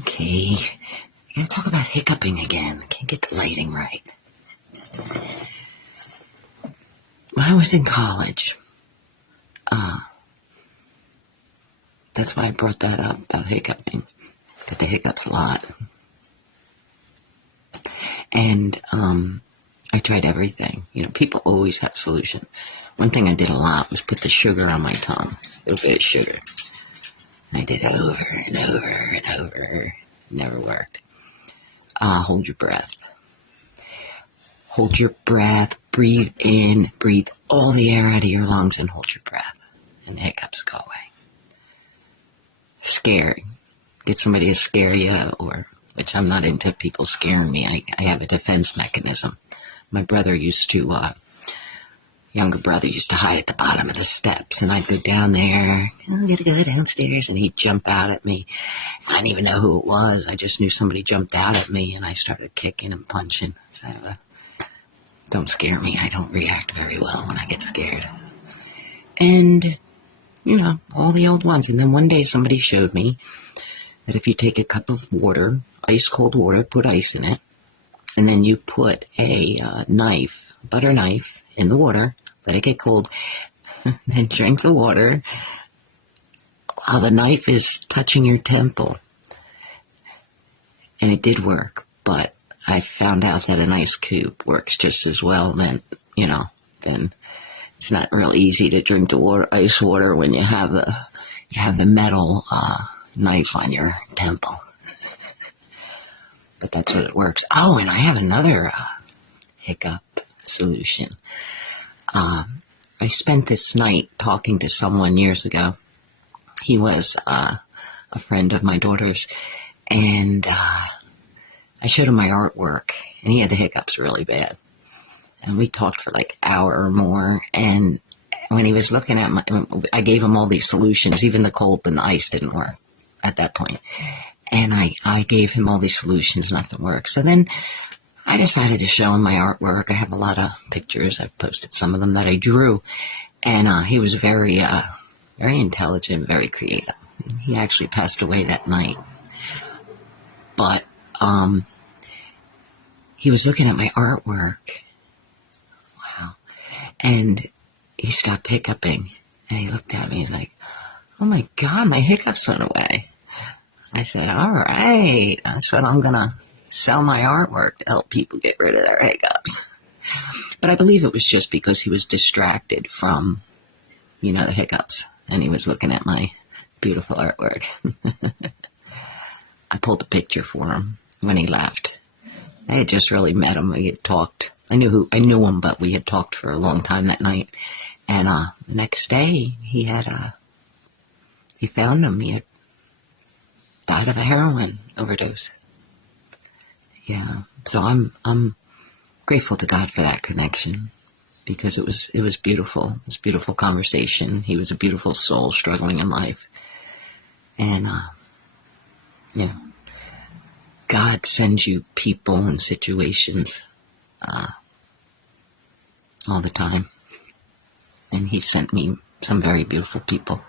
Okay, we're gonna talk about hiccuping again. I can't get the lighting right. When I was in college, that's why I brought that up about hiccuping. Got the hiccups a lot. And I tried everything. You know, people always have a solution. One thing I did a lot was put the sugar on my tongue. A little bit of sugar. I did it over and over and over. Never worked. Hold your breath. Hold your breath. Breathe in. Breathe all the air out of your lungs and hold your breath. And the hiccups go away. Scary. Get somebody to scare you, or which I'm not into people scaring me. I have a defense mechanism. My brother used to, younger brother used to hide at the bottom of the steps, and I'd go down there, I'm gonna go downstairs, and he'd jump out at me. I didn't even know who it was. I just knew somebody jumped out at me, and I started kicking and punching. So, don't scare me. I don't react very well when I get scared. And, you know, all the old ones. And then one day somebody showed me that if you take a cup of water, ice cold water, put ice in it, and then you put a knife, butter knife, in the water, let it get cold, then drink the water while the knife is touching your temple. And it did work, but I found out that an ice cube works just as well. Then, you know, then it's not real easy to drink the water, ice water when you have the metal knife on your temple. But that's what it works. Oh, and I have another hiccup solution. I spent this night talking to someone years ago. He was a friend of my daughter's, and I showed him my artwork, and he had the hiccups really bad. And we talked for like an hour or more, and when he was looking at I gave him all these solutions. Even the cold and the ice didn't work at that point. And I gave him all these solutions, nothing worked. So then I decided to show him my artwork. I have a lot of pictures. I've posted some of them that I drew. And he was very intelligent, very creative. He actually passed away that night. But he was looking at my artwork. Wow. And he stopped hiccuping. And he looked at me. He's like, oh my God, my hiccups went away. I said, all right. I said, I'm going to sell my artwork to help people get rid of their hiccups. But I believe it was just because he was distracted from, you know, the hiccups. And he was looking at my beautiful artwork. I pulled a picture for him when he left. I had just really met him. We had talked. I knew him, but we had talked for a long time that night. And the next day, he found him. He had died of a heroin overdose. Yeah. So I'm grateful to God for that connection, because it was beautiful. It was a beautiful conversation. He was a beautiful soul struggling in life. And you know, God sends you people and situations all the time. And he sent me some very beautiful people.